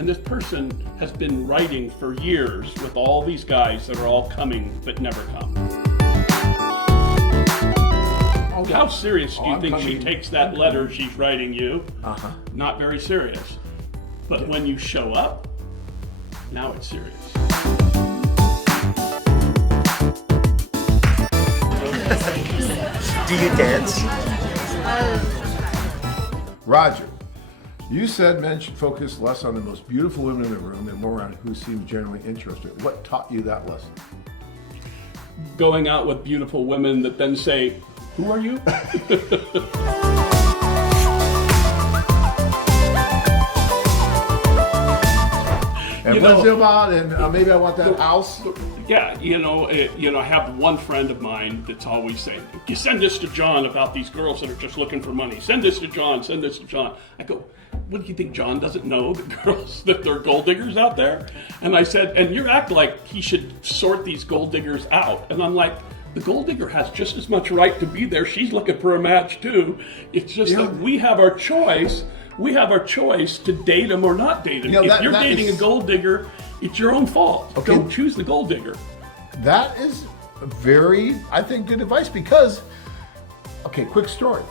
And this person has been writing for years with all these guys that are all coming but never come. How serious do you think she takes that letter she's writing you? Not very serious. But when you show up, now it's serious. Do you dance? Roger, you said men should focus less on the most beautiful women in the room and more on who seems genuinely interested. What taught you that lesson? Going out with beautiful women that then say, "Who are you?" And what's it about? And maybe I want that house. Yeah, I have one friend of mine that's always saying, "You send this to John about these girls that are just looking for money. Send this to John. Send this to John." I go, "What do you think? John doesn't know the girls that they're gold diggers out there?" And I said, "And you act like he should sort these gold diggers out." And I'm like, the gold digger has just as much right to be there. She's looking for a match too. It's just that we have our choice. We have our choice to date him or not date him. If you're dating a gold digger, it's your own fault. Okay. Don't choose the gold digger. That is very, I think, good advice because, okay, quick story.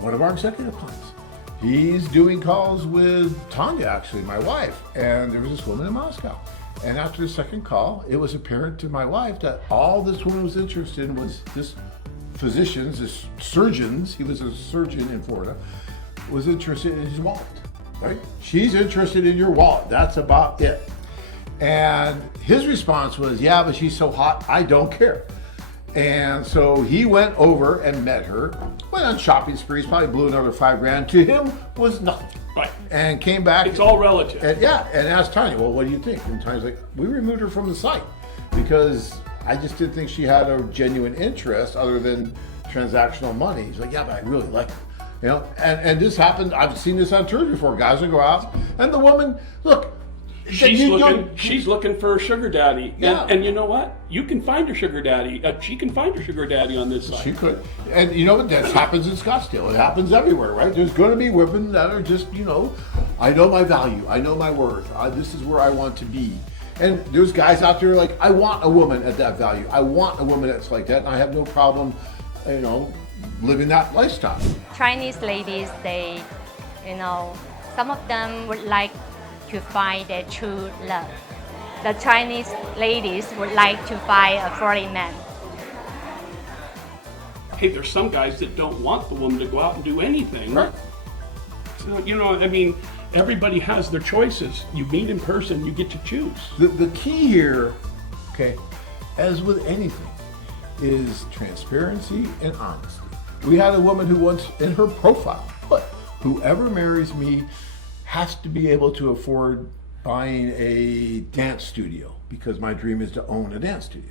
One of our executive clients, he's doing calls with Tanya, actually, my wife, and there was this woman in Moscow. And after the second call, it was apparent to my wife that all this woman was interested in was this physician's, this surgeon's, he was a surgeon in Florida, was interested in his wallet, right? She's interested in your wallet. That's about it. And his response was, "Yeah, but she's so hot, I don't care." And so he went over and met her, went on shopping sprees, probably blew another $5,000. To him was nothing. Right. And came back. It's all relative. And asked Tanya, "Well, what do you think?" And Tanya's like, "We removed her from the site because I just didn't think she had a genuine interest other than transactional money." He's like, "Yeah, but I really like her." And this happened. I've seen this on tours before. Guys will go out, and the woman, look, she's looking for a sugar daddy. Yeah. And you know what? You can find a sugar daddy. She can find a sugar daddy on this side. She could. And you know what? That happens in Scottsdale. It happens everywhere, right? There's going to be women that are just, I know my value. I know my worth. This is where I want to be. And there's guys out there like, I want a woman at that value. I want a woman that's like that. And I have no problem, living that lifestyle. Chinese ladies, they, some of them would like to find their true love. The Chinese ladies would like to find a foreign man. Hey, there's some guys that don't want the woman to go out and do anything. Right. So, everybody has their choices. You meet in person, you get to choose. The key here, okay, as with anything, is transparency and honesty. We had a woman who once in her profile put, "Whoever marries me has to be able to afford buying a dance studio because my dream is to own a dance studio."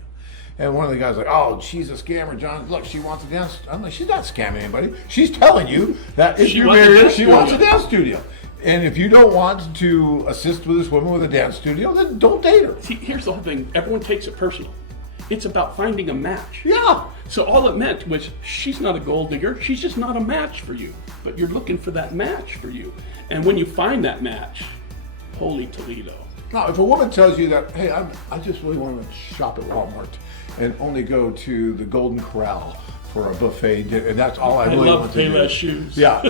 And one of the guys like, "Oh, she's a scammer, John. Look, she wants a dance." I'm like, "She's not scamming anybody. She's telling you that if you marry her, she wants a dance studio. And if you don't want to assist with this woman with a dance studio, then don't date her." See, here's the whole thing. Everyone takes it personal. It's about finding a match. Yeah. So all it meant was she's not a gold digger. She's just not a match for you. But you're looking for that match for you. And when you find that match, holy Toledo. Now, if a woman tells you that, "Hey, I just really want to shop at Walmart and only go to the Golden Corral for a buffet dinner, and that's all I really want to do." I love Payless shoes. Yeah,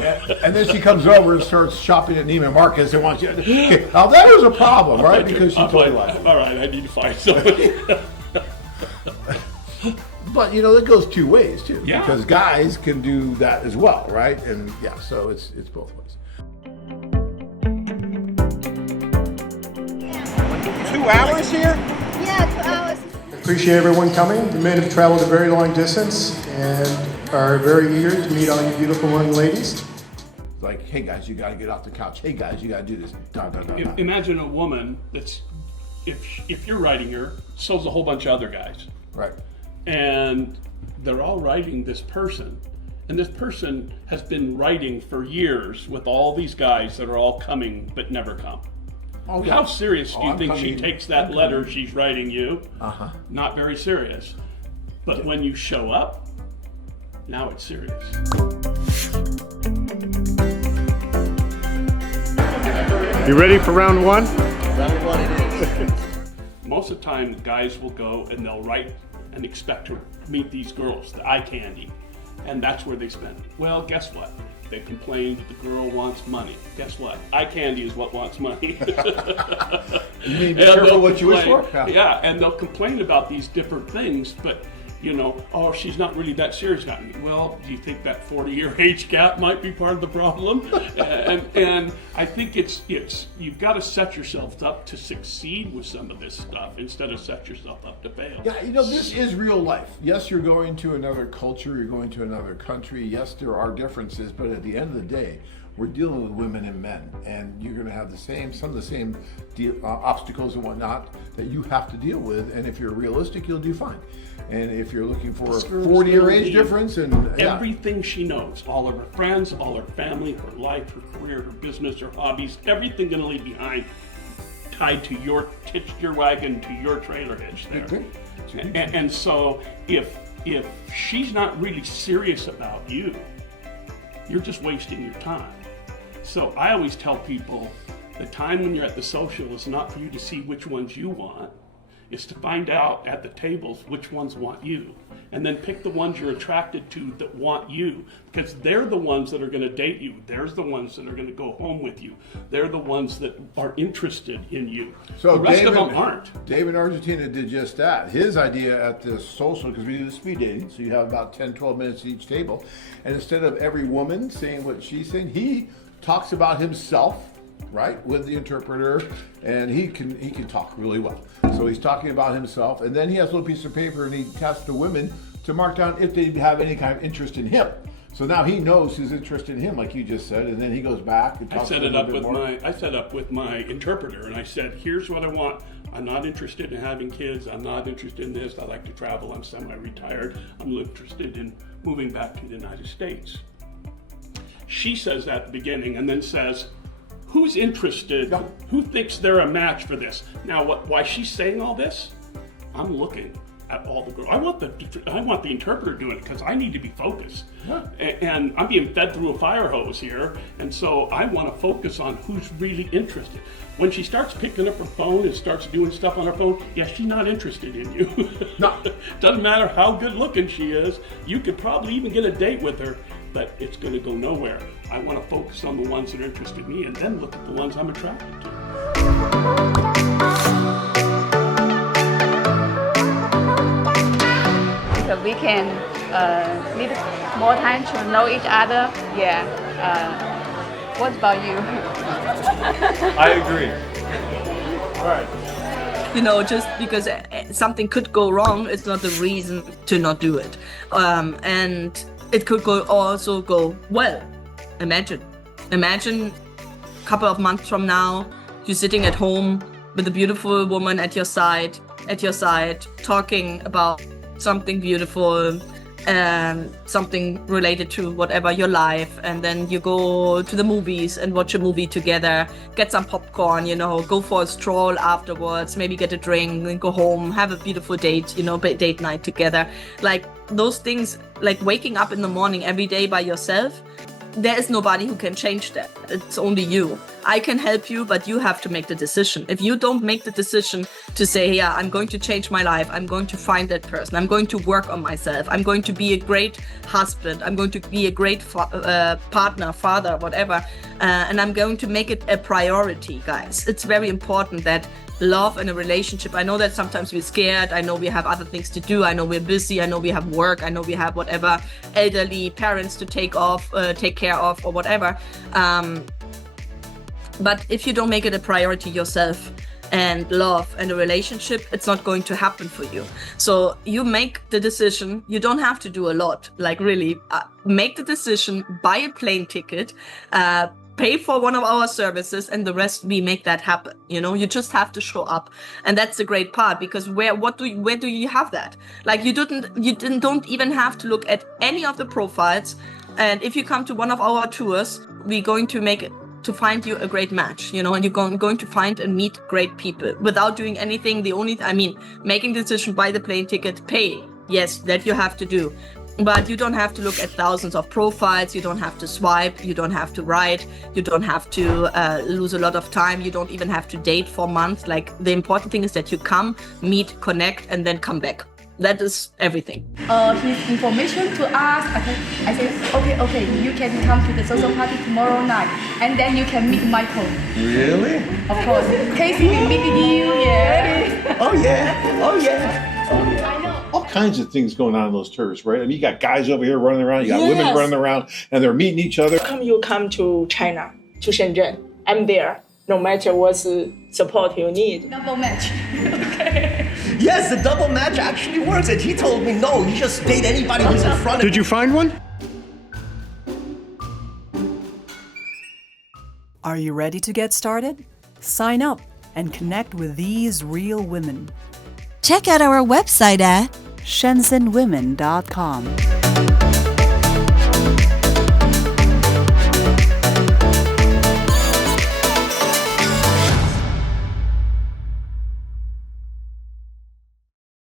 and then she comes over and starts shopping at Neiman Marcus and wants you. Okay, now that is a problem, right? Because she totally likes it. All right, I need to find somebody. But it goes two ways too. Yeah. Because guys can do that as well, right? And so it's both ways. 2 hours here? Yeah, 2 hours. Appreciate everyone coming. The men have traveled a very long distance and are very eager to meet all you beautiful young ladies. Like, "Hey guys, you got to get off the couch. Hey guys, you got to do this." Imagine a woman that's, if you're writing her, so's a whole bunch of other guys. Right. And they're all writing this person. And this person has been writing for years with all these guys that are all coming but never come. How serious do you think she takes that letter she's writing you? Not very serious. But when you show up, now it's serious. You ready for round one? Round one it is. Most of the time, guys will go and they'll write and expect to meet these girls, the eye candy, and that's where they spend. Well, guess what? They complain that the girl wants money. Guess what? Eye candy is what wants money. You mean be careful what you wish for? Yeah, and they'll complain about these different things, but oh, she's not really that serious about me. Well, do you think that 40-year age gap might be part of the problem? and I think it's you've got to set yourself up to succeed with some of this stuff instead of set yourself up to fail. Yeah, this is real life. Yes, you're going to another culture, you're going to another country. Yes, there are differences, but at the end of the day, we're dealing with women and men, and you're going to have some of the same obstacles and whatnot that you have to deal with. And if you're realistic, you'll do fine. And if you're looking for a 40-year age difference, and everything she knows, all of her friends, all her family, her life, her career, her business, her hobbies, everything going to leave behind, tied to your wagon, to your trailer hitch there. And so if she's not really serious about you, you're just wasting your time. So I always tell people the time when you're at the social is not for you to see which ones you want. Is to find out at the tables which ones want you, and then pick the ones you're attracted to that want you, because they're the ones that are going to date you. They're the ones that are going to go home with you. They're the ones that are interested in you. So the rest of them aren't. Dave in Argentina did just that. His idea at the social, because we do the speed dating, so you have about 10, 12 minutes at each table, and instead of every woman saying what she's saying, he talks about himself, right, with the interpreter, and he can talk really well. So he's talking about himself, and then he has a little piece of paper, and he asks the women to mark down if they have any kind of interest in him. So now he knows who's interested in him, like you just said, and then he goes back and talks I set up with my interpreter, and I said, here's what I want. I'm not interested in having kids. I'm not interested in this. I like to travel. I'm semi-retired. I'm interested in moving back to the United States. She says that at the beginning, and then says, who's interested? Yeah. Who thinks they're a match for this? Now, why she's saying all this? I'm looking at all the girls. I want the interpreter doing it because I need to be focused. Yeah. And I'm being fed through a fire hose here, and so I want to focus on who's really interested. When she starts picking up her phone and starts doing stuff on her phone, yeah, she's not interested in you. No. Doesn't matter how good looking she is. You could probably even get a date with her, but it's going to go nowhere. I want to focus on the ones that are interested in me and then look at the ones I'm attracted to. So we can need more time to know each other. Yeah. What about you? I agree. All right. Just because something could go wrong, it's not the reason to not do it. And it could also go well. Imagine a couple of months from now, you're sitting at home with a beautiful woman at your side, talking about something beautiful, something related to whatever your life, and then you go to the movies and watch a movie together, get some popcorn, go for a stroll afterwards, maybe get a drink and go home, have a beautiful date, date night together. Like those things, like waking up in the morning every day by yourself, there is nobody who can change that. It's only you. I can help you, but you have to make the decision. If you don't make the decision to say, yeah, I'm going to change my life, I'm going to find that person, I'm going to work on myself, I'm going to be a great husband, I'm going to be a great partner, father, whatever, and I'm going to make it a priority, guys. It's very important that love and a relationship. I know that sometimes we're scared. I know we have other things to do. I know we're busy. I know we have work. I know we have whatever elderly parents to take care of or whatever. But if you don't make it a priority yourself and love and a relationship, it's not going to happen for you. So you make the decision. You don't have to do a lot. Like really, make the decision, buy a plane ticket, pay for one of our services, and the rest we make that happen. You just have to show up, and that's the great part, because where do you have that? Like you don't even have to look at any of the profiles, and if you come to one of our tours, we're going to find you a great match, and you're going to find and meet great people without doing anything. Making the decision, buy the plane ticket, pay, yes, that you have to do. But you don't have to look at thousands of profiles. You don't have to swipe. You don't have to write. You don't have to lose a lot of time. You don't even have to date for months. Like, the important thing is that you come, meet, connect, and then come back. That is everything. His information to us. I said, okay, you can come to the social party tomorrow night, and then you can meet Michael. Really? Of course. Casey will meet you. Yeah. Oh yeah. Oh yeah. I know. All kinds of things going on in those tours, right? I mean, you got guys over here running around, you got women running around, and they're meeting each other. How come you come to China, to Shenzhen? I'm there, no matter what support you need. Double match. Yes, the double match actually works. And he told me, no, you just date anybody who's in front of you. Did you find one? Are you ready to get started? Sign up and connect with these real women. Check out our website at ShenzhenWomen.com.